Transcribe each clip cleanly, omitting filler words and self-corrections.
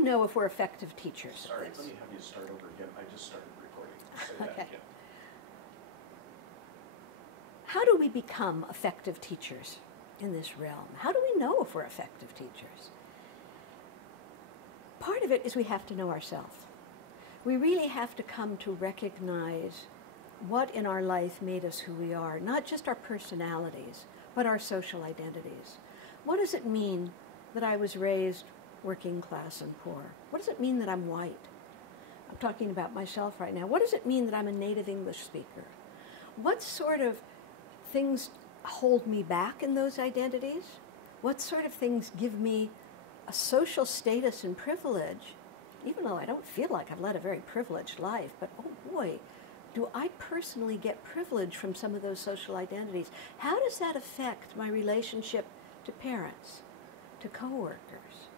we know if we're effective teachers? Sorry, let me have you start over again. I just started recording. Say that Okay. again. How do we become effective teachers in this realm? How do we know if we're effective teachers? Part of it is we have to know ourselves. We really have to come to recognize what in our life made us who we are, not just our personalities, but our social identities. What does it mean that I was raised working class and poor? What does it mean that I'm white? I'm talking about myself right now. What does it mean that I'm a native English speaker? What sort of things hold me back in those identities? What sort of things give me a social status and privilege, even though I don't feel like I've led a very privileged life, but oh boy, do I personally get privilege from some of those social identities? How does that affect my relationship to parents, to coworkers?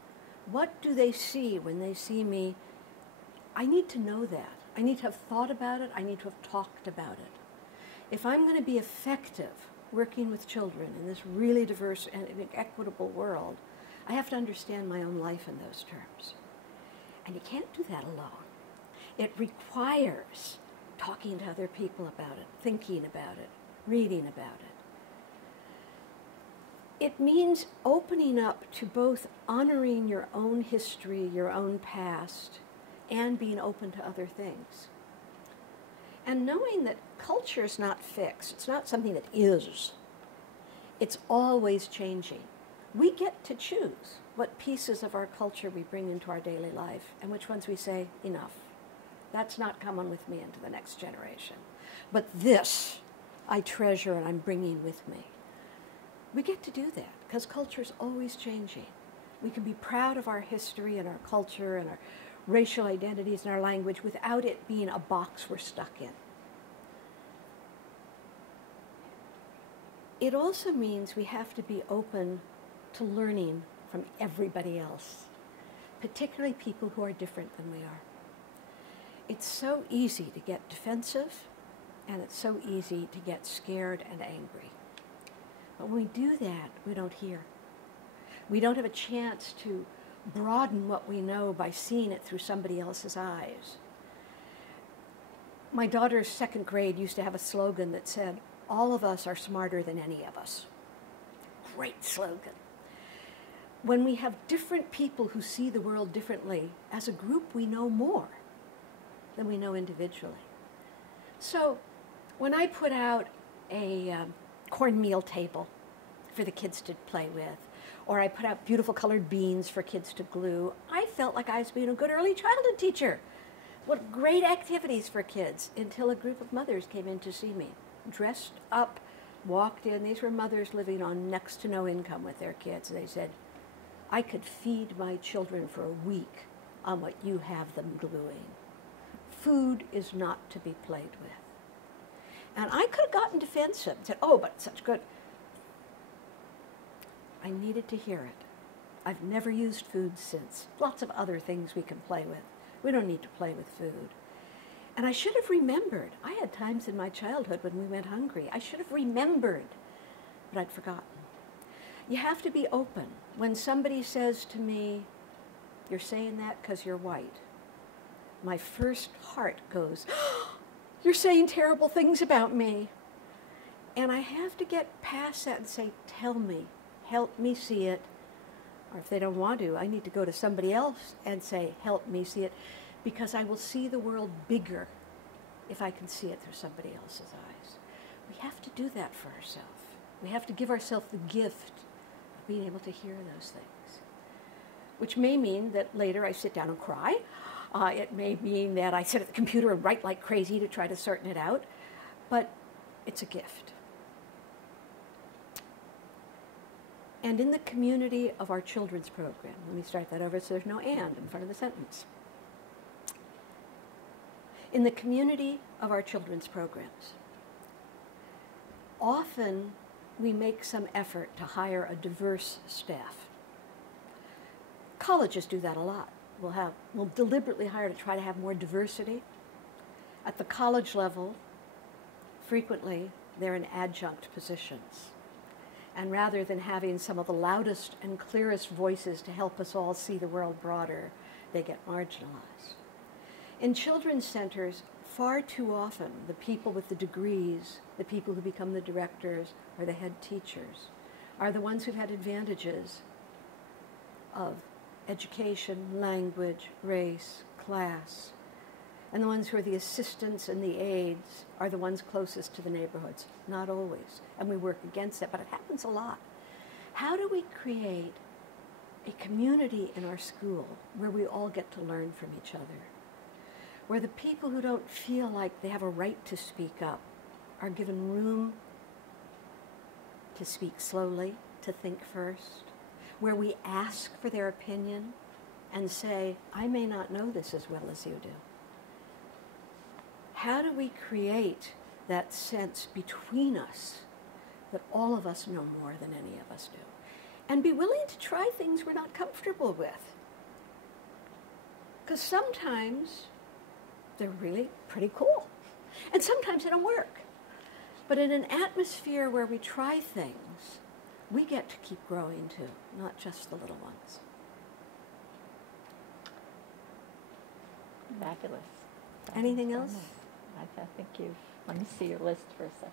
What do they see when they see me? I need to know that. I need to have thought about it. I need to have talked about it. If I'm going to be effective working with children in this really diverse and equitable world, I have to understand my own life in those terms. And you can't do that alone. It requires talking to other people about it, thinking about it, reading about it. It means opening up to both honoring your own history, your own past, and being open to other things. And knowing that culture is not fixed. It's not something that is. It's always changing. We get to choose what pieces of our culture we bring into our daily life and which ones we say, enough. That's not coming with me into the next generation. But this I treasure and I'm bringing with me. We get to do that because culture is always changing. We can be proud of our history and our culture and our racial identities and our language without it being a box we're stuck in. It also means we have to be open to learning from everybody else, particularly people who are different than we are. It's so easy to get defensive, and it's so easy to get scared and angry. But when we do that, we don't hear. We don't have a chance to broaden what we know by seeing it through somebody else's eyes. My daughter's second grade used to have a slogan that said, "All of us are smarter than any of us." Great slogan. When we have different people who see the world differently, as a group we know more than we know individually. So when I put out a cornmeal table for the kids to play with, or I put out beautiful colored beans for kids to glue, I felt like I was being a good early childhood teacher. What great activities for kids, until a group of mothers came in to see me, dressed up, walked in. These were mothers living on next to no income with their kids. And they said, "I could feed my children for a week on what you have them gluing. Food is not to be played with." And I could have gotten defensive and said, "Oh, but it's such good." I needed to hear it. I've never used food since. Lots of other things we can play with. We don't need to play with food. And I should have remembered. I had times in my childhood when we went hungry. I should have remembered, but I'd forgotten. You have to be open. When somebody says to me, "You're saying that because you're white," my first heart goes, "Oh, you're saying terrible things about me." And I have to get past that and say, "Tell me, help me see it." Or if they don't want to, I need to go to somebody else and say, "Help me see it," because I will see the world bigger if I can see it through somebody else's eyes. We have to do that for ourselves. We have to give ourselves the gift of being able to hear those things, which may mean that later I sit down and cry. It may mean that I sit at the computer and write like crazy to try to sort it out, but it's a gift. And in the community of our children's program, let me start that over so there's no "and" in front of the sentence. In the community of our children's programs, often we make some effort to hire a diverse staff. Colleges do that a lot. We'll deliberately hire to try to have more diversity. At the college level, frequently they're in adjunct positions. And rather than having some of the loudest and clearest voices to help us all see the world broader, they get marginalized. In children's centers, far too often, the people with the degrees, the people who become the directors or the head teachers, are the ones who've had advantages of education, language, race, class. And the ones who are the assistants and the aides are the ones closest to the neighborhoods. Not always. And we work against that, but it happens a lot. How do we create a community in our school where we all get to learn from each other? Where the people who don't feel like they have a right to speak up are given room to speak slowly, to think first, where we ask for their opinion and say, I may not know this as well as you do. How do we create that sense between us that all of us know more than any of us do? And be willing to try things we're not comfortable with. Because sometimes they're really pretty cool. And sometimes they don't work. But in an atmosphere where we try things, we get to keep growing too, not just the little ones. Fabulous. Anything else? I think let me see your list for a second.